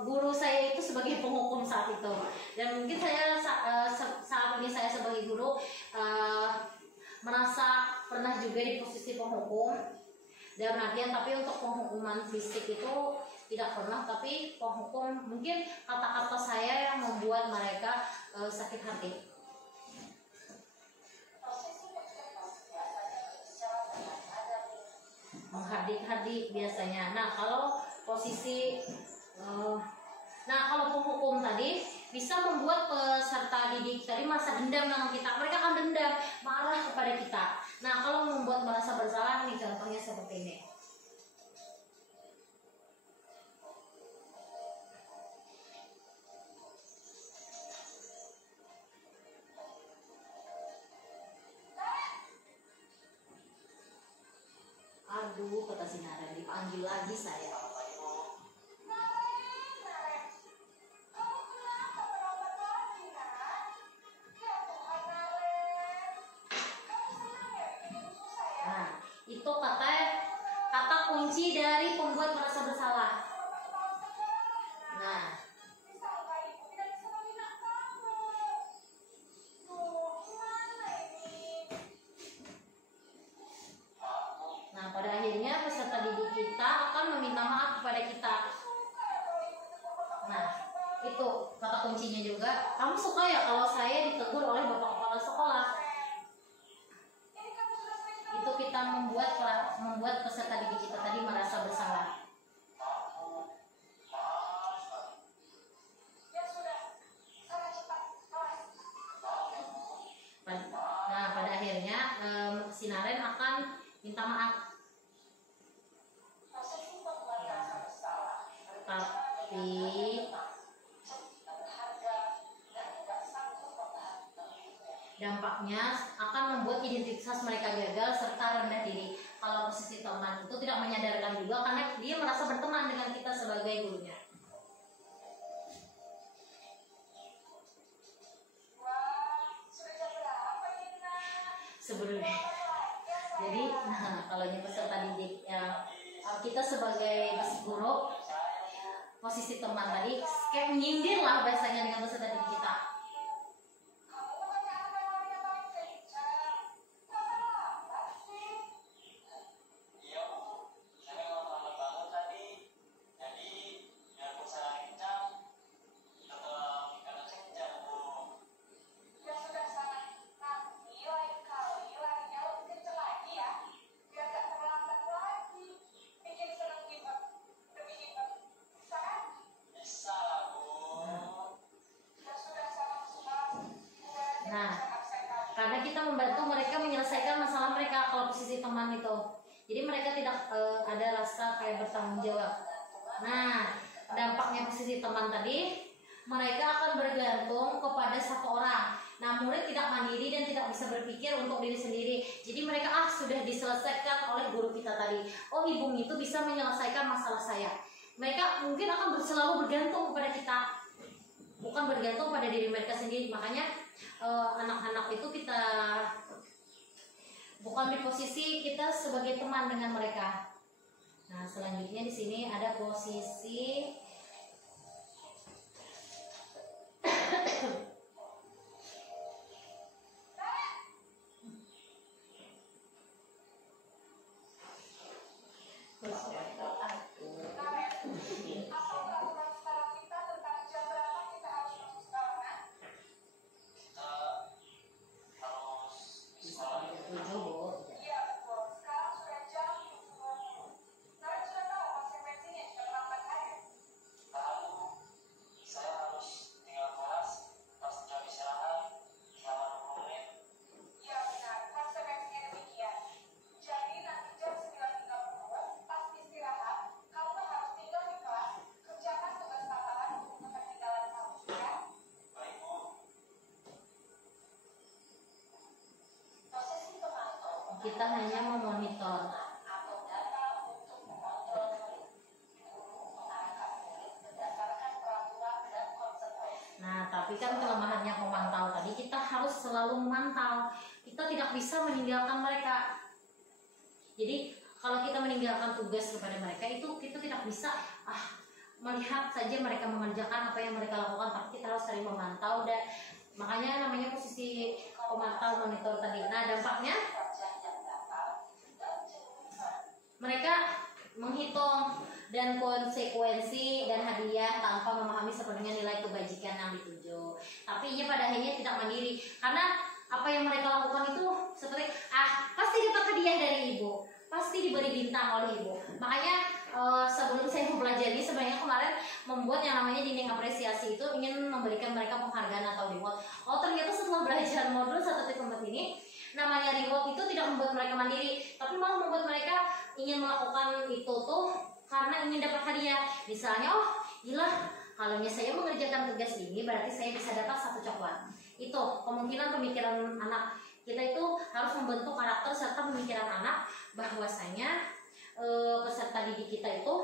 guru saya itu sebagai penghukum saat itu, dan mungkin saya saat ini saya sebagai guru merasa pernah juga di posisi penghukum dalam artian, tapi untuk penghukuman fisik itu tidak pernah, tapi penghukum mungkin kata-kata saya yang membuat mereka sakit hati. Menghadik-hadik biasanya. Nah, kalau posisi kalau penghukum tadi bisa membuat peserta didik tadi merasa dendam dengan kita. Mereka akan dendam, marah kepada kita. Nah, kalau membuat merasa bersalah, nih contohnya seperti ini. Aduh, kata si Naren, dipanggil lagi saya. Itu kata kunci dari pembuat merasa bersalah. Nah, pada akhirnya peserta didik kita akan meminta maaf kepada kita. Nah, itu kata kuncinya juga. Kamu suka ya kalau saya ditegur oleh bapak kepala sekolah? Itu kita membuat peserta didik kita tadi merasa bersalah. Nah, pada akhirnya si Naren akan minta maaf. Tapi dampaknya akan membuat identitas mereka gagal serta rendah diri. kalau posisi teman itu tidak menyadarkan juga karena dia merasa berteman dengan kita sebagai gurunya. Sebelumnya, jadi kalau ini peserta didik ya, kita sebagai guru posisi teman tadi kayak menyindir lah bahasanya dengan peserta didik kita. Nah, karena kita membantu mereka menyelesaikan masalah mereka kalau posisi teman itu. Jadi mereka tidak ada rasa kayak bertanggung jawab. Nah, dampaknya posisi teman tadi, mereka akan bergantung kepada satu orang. Nah, murid tidak mandiri dan tidak bisa berpikir untuk diri sendiri. Jadi mereka sudah diselesaikan oleh guru kita tadi. Oh, ibu itu bisa menyelesaikan masalah saya. Mereka mungkin akan selalu bergantung kepada kita, bukan bergantung pada diri mereka sendiri. Makanya anak-anak itu kita bukan di posisi kita sebagai teman dengan mereka. Nah, selanjutnya di sini ada posisi kita hanya memonitor. Nah, tapi kan kelemahannya pemantau tadi, kita harus selalu memantau. Kita tidak bisa meninggalkan mereka. Jadi kalau kita meninggalkan tugas kepada mereka itu kita tidak bisa melihat saja mereka mengerjakan apa yang mereka lakukan, tapi kita harus sering memantau. Dan makanya namanya posisi pemantau monitor tadi. Nah, dampaknya mereka menghitung dan konsekuensi dan hadiah tanpa memahami sepenuhnya nilai kebajikan yang dituju. Tapi ia pada akhirnya tidak mandiri karena apa yang mereka lakukan itu seperti pasti dapat hadiah dari ibu, pasti diberi bintang oleh ibu. Makanya sebelum saya mempelajari sebenarnya kemarin membuat yang namanya dinding apresiasi itu ingin memberikan mereka penghargaan atau reward. Oh, ternyata setelah belajar modul 1.4 ini, namanya reward itu tidak membuat mereka mandiri, tapi malah membuat mereka ingin melakukan itu tuh karena ingin dapat hadiah. Misalnya, gila, kalau saya mengerjakan tugas ini berarti saya bisa dapat 1 coklat. Itu kemungkinan pemikiran anak. Kita itu harus membentuk karakter serta pemikiran anak bahwasanya peserta didik kita itu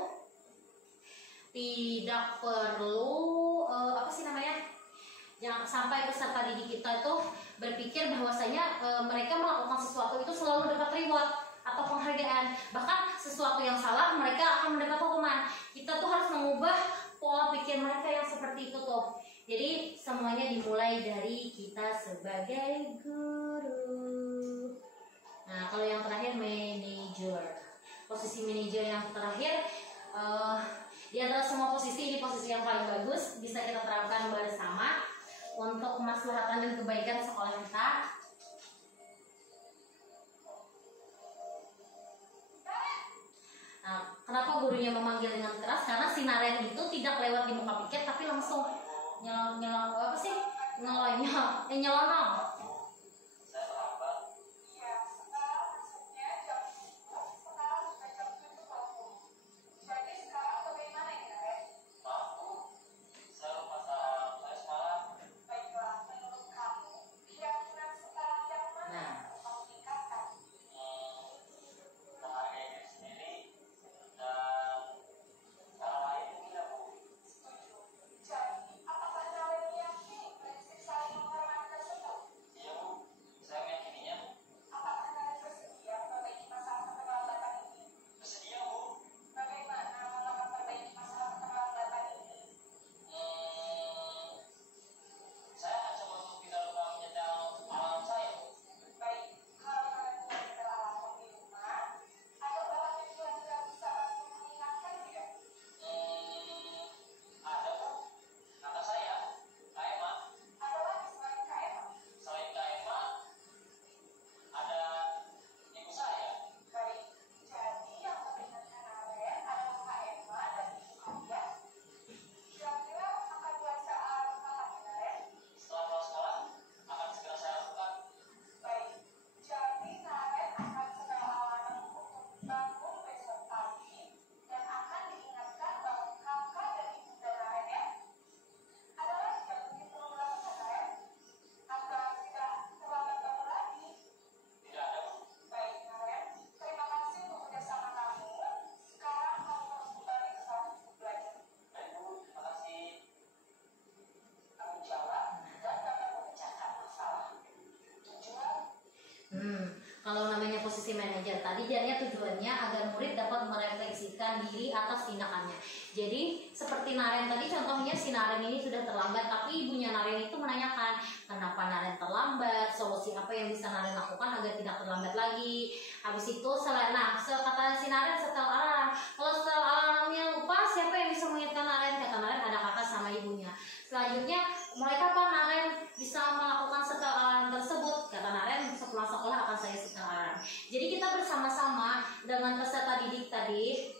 tidak perlu jangan sampai peserta didik kita itu berpikir bahwasanya mereka melakukan sesuatu itu selalu dapat reward atau penghargaan. Bahkan sesuatu yang salah mereka akan mendapat hukuman. Kita tuh harus mengubah pola pikir mereka yang seperti itu tuh. Jadi semuanya dimulai dari kita sebagai guru. Nah, kalau yang terakhir manajer. Posisi manajer yang terakhir di antara semua posisi ini posisi yang paling bagus, bisa kita terapkan bersama untuk kemaslahatan dan kebaikan sekolah kita. Nah, kenapa gurunya memanggil dengan keras? Karena sinaren itu tidak lewat di muka piket, tapi langsung nyelonong. manajer. Tadi jadinya tujuannya agar murid dapat merefleksikan diri atas tindakannya. Jadi seperti Naren tadi contohnya, si Naren ini sudah terlambat, tapi ibunya Naren itu menanyakan kenapa Naren terlambat, solusi apa yang bisa Naren lakukan agar tidak terlambat lagi. Habis itu kata si Naren setel alarm. Kalau setel alarmnya lupa, siapa yang bisa mengingatkan Naren? Kata Naren ada kakak sama ibunya. Selanjutnya mulai kapan Naren bisa melakukan setel alarm tersebut? Kata Naren setelah sekolah akan saya setel alarm. Jadi kita bersama-sama dengan peserta didik tadi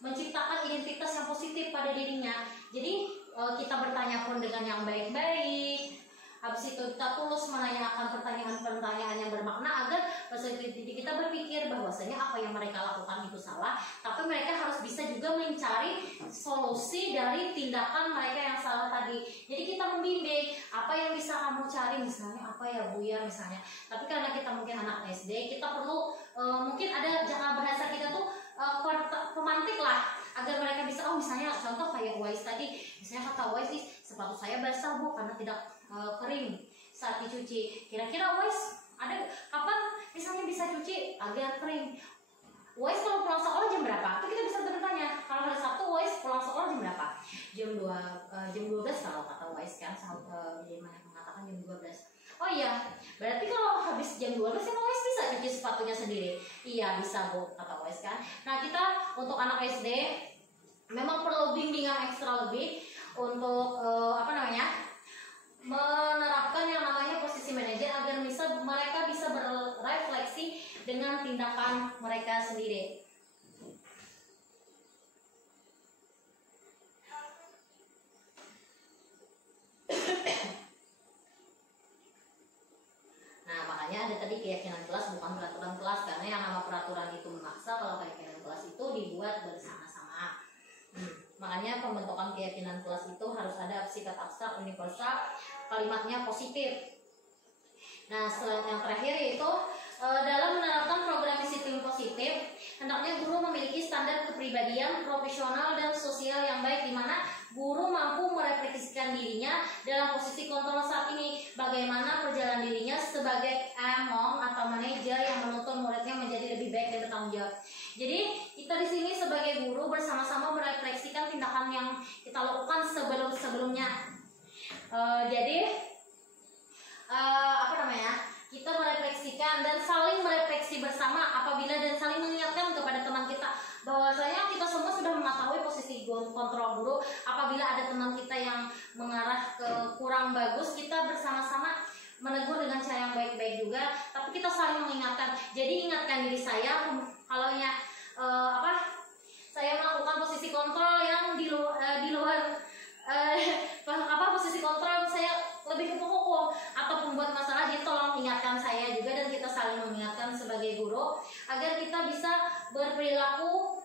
menciptakan identitas yang positif pada dirinya. Jadi kita bertanya pun dengan yang baik-baik. Habis itu kita tulus menanyakan pertanyaan-pertanyaan yang bermakna agar peserta didik kita berpikir bahwasanya apa yang mereka lakukan itu salah, tapi mereka harus bisa juga mencari solusi dari tindakan mereka yang salah tadi. Jadi kita membimbing apa yang bisa kamu cari, misalnya apa ya Bu ya misalnya. Tapi karena kita mungkin anak SD, kita perlu mungkin ada jangka bahasa kita tuh pemantik lah agar mereka bisa, oh misalnya contoh kayak Wais tadi, misalnya kata Wais, sepatu saya basah Bu karena tidak kering saat dicuci. Kira-kira Wais ada kapan misalnya bisa cuci agar kering? Wais kalau pulang sekolah jam berapa? Itu kita bisa bertanya. Kalau hari Sabtu Wais pulang sekolah jam berapa? Jam 12 kalau kata Wais kan, mengatakan jam 12. Oh iya, berarti kalau habis jam 12 ya Wais bisa cuci sepatunya sendiri? Iya bisa Bu, kata Wais kan. Nah kita untuk anak SD memang perlu bimbingan ekstra lebih untuk menerapkan yang namanya posisi manajer agar mereka bisa berefleksi dengan tindakan mereka sendiri. Nah makanya ada tadi keyakinan kelas bukan peraturan kelas, karena yang nama peraturan itu memaksa, kalau keyakinan kelas itu dibuat bersama-sama. Makanya pembentukan keyakinan kelas itu harus ada sifat abstrak, universal, kalimatnya positif. Nah selain yang terakhir yaitu dalam menerapkan program disiplin positif, hendaknya guru memiliki standar kepribadian, profesional, dan sosial yang baik, di mana guru mampu merefleksikan dirinya dalam posisi kontrol saat ini, bagaimana perjalanan dirinya sebagai among atau manajer yang menuntun muridnya menjadi lebih baik dan bertanggung jawab. Jadi kita di sini sebagai guru bersama-sama merefleksikan tindakan yang kita lakukan sebelumnya. Kita merefleksikan dan saling merefleksi bersama apabila dan saling mengingatkan kepada teman kita bahwasanya kita semua sudah mengetahui posisi kontrol guru. Apabila ada teman kita yang mengarah ke kurang bagus, kita bersama-sama menegur dengan cara yang baik-baik juga, tapi kita saling mengingatkan. Jadi ingatkan diri saya kalau saya melakukan posisi kontrol yang di luar posisi kontrol saya lebih ke pokok atau pembuat masalah, jadi tolong ingatkan saya juga, dan kita saling mengingatkan sebagai guru agar kita bisa berperilaku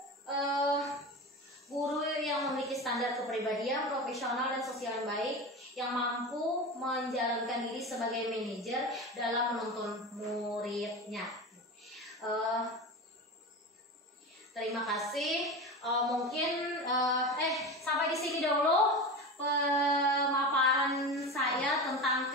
guru yang memiliki standar kepribadian, profesional, dan sosial yang baik, yang mampu menjalankan diri sebagai manajer dalam menuntun muridnya. Terima kasih. Mungkin sampai di sini dahulu pemaparan saya tentang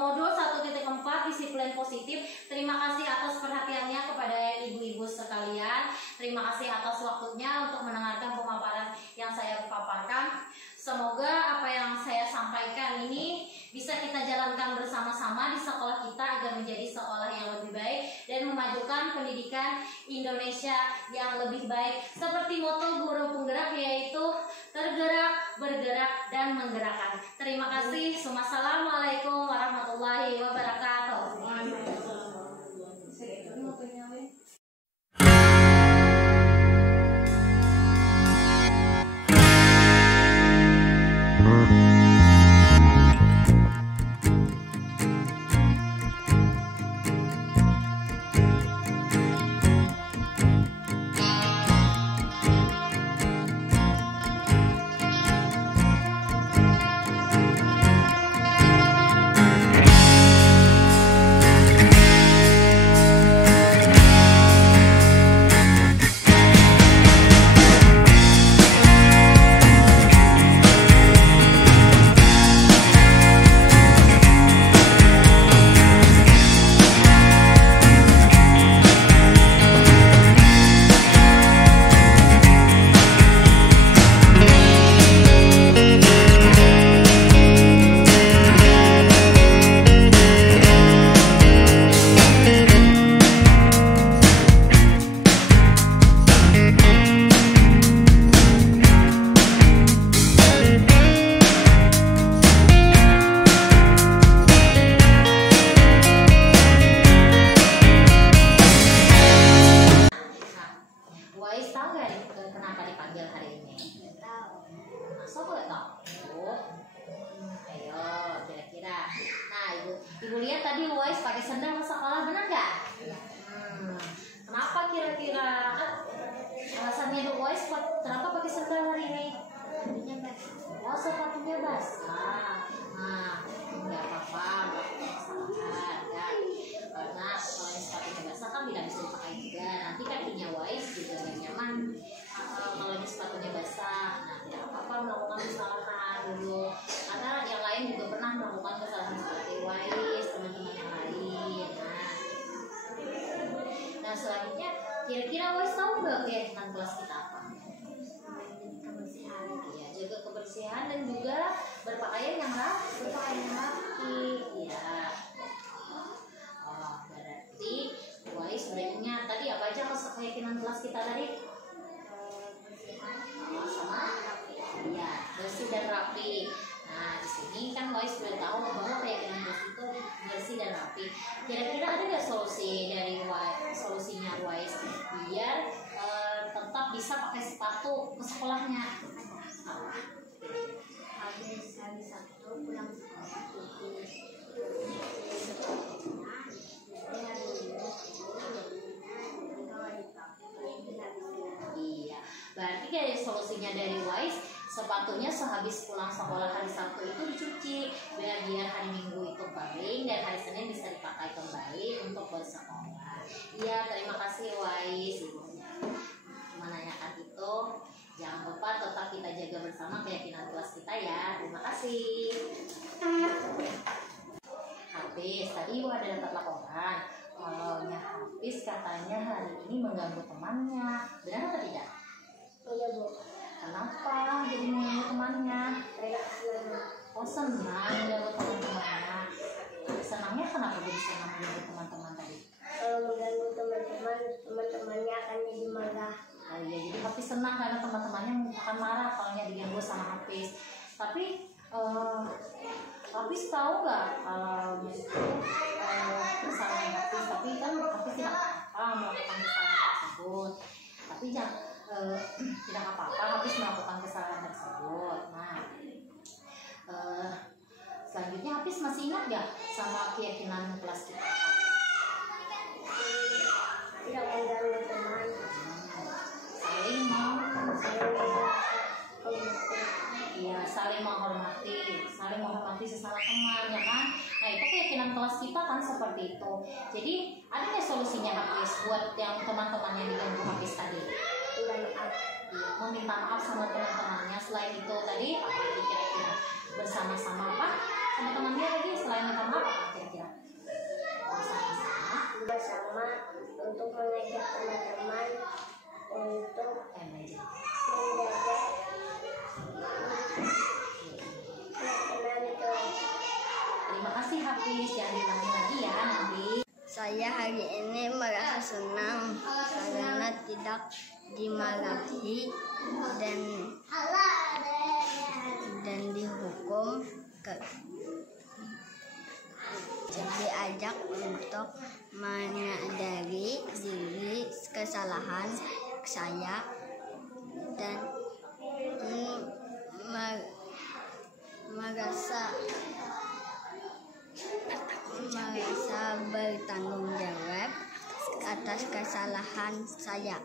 modul 1.4 disiplin positif. Terima kasih atas perhatiannya kepada ibu-ibu sekalian. Terima kasih atas waktunya untuk mendengarkan pemaparan yang saya paparkan. Semoga apa yang saya sampaikan ini bisa kita jalankan bersama-sama di sekolah kita agar menjadi sekolah yang lebih baik dan memajukan pendidikan Indonesia yang lebih baik. Seperti moto guru penggerak, yaitu tergerak, bergerak, dan menggerakkan. Terima kasih. Wassalamualaikum warahmatullahi wabarakatuh. Wais tahu nggak kenapa dipanggil hari ini? Tahu. Masa boleh tahu? Ayo, kira-kira. Nah, ibu lihat tadi Wais pakai sendal ke sekolah, benar nggak? Kenapa kira-kira? Alasannya Wais kenapa pakai sendal hari ini? Oh, sepatunya basah. Nah, nggak apa-apa, nggak kesalahan kan? Karena kalau yang sepatunya basah kan tidak bisa dipakai juga. Nanti kakinya Wais juga nggak nyaman kalau ini sepatunya basah. Nah, tidak apa-apa melakukan kesalahan dulu. Karena yang lain juga pernah melakukan kesalahan seperti Wais, teman-teman yang lain. Nah, selanjutnya kira-kira Wais tahu nggak keyakinan kelas kita apa? Jaga kebersihan dan juga berpakaian yang rapi. Ya. Oh, berarti Wais berarti tadi apa aja keyakinan kelas kita tadi? Sama ya, bersih dan rapi. Nah, di sini kan Wais sudah tahu bahwa keyakinan kelas itu bersih dan rapi. Kira-kira ada nggak solusinya Wais biar tetap bisa pakai sepatu ke sekolahnya? Habis Sabtu pulang sekolah iya, berarti kayak solusinya dari Wais, sepatunya sehabis pulang sekolah hari Sabtu itu dicuci biar hari Minggu itu kering dan hari Senin bisa dipakai kembali untuk bersekolah. Iya, terima kasih Wais ibunya menanyakan itu. Jangan lupa tetap kita jaga bersama keyakinan kelas kita ya. Terima kasih. Hafiz, tadi ibu ada dapat laporan kalau Hafiz katanya hari ini mengganggu temannya. Benar atau tidak? iya Bu. Kenapa jadi mengganggu temannya? Saya senang. Oh, senang mengganggu teman-temannya. Senangnya kenapa jadi senang mengganggu teman-teman tadi? Kalau mengganggu teman-temannya akan jadi marah. Oh iya, jadi Hafiz senang karena teman-temannya akan marah kalau diganggu sama Hafiz. Tapi Hafiz tahu nggak kalau itu kesalahan Hafiz? Tapi kan Hafiz tidak apa-apa melakukan kesalahan tersebut. Tapi tidak apa-apa Hafiz melakukan kesalahan tersebut. Nah, selanjutnya Hafiz masih ingat nggak sama keyakinan kelas kita? Tidak mengganggu teman. saling menghormati sesama teman, ya kan? Nah, itu keyakinan kelas kita kan seperti itu. Jadi ada nggak solusinya Hafiz buat yang teman-temannya diganggu Hafiz tadi? Meminta maaf sama teman-temannya. Selain itu tadi apa lagi kira-kira? Bersama-sama apa? Sama temannya lagi selain minta maaf apa kira-kira? Bersama untuk mengajak teman-teman untuk menjaga Terima kasih Hafiz, jangan diulangi lagi ya nanti. Saya hari ini merasa senang karena tidak dimarahi dan dihukum, diajak untuk menyadari diri kesalahan saya dan merasa bertanggung jawab atas kesalahan saya.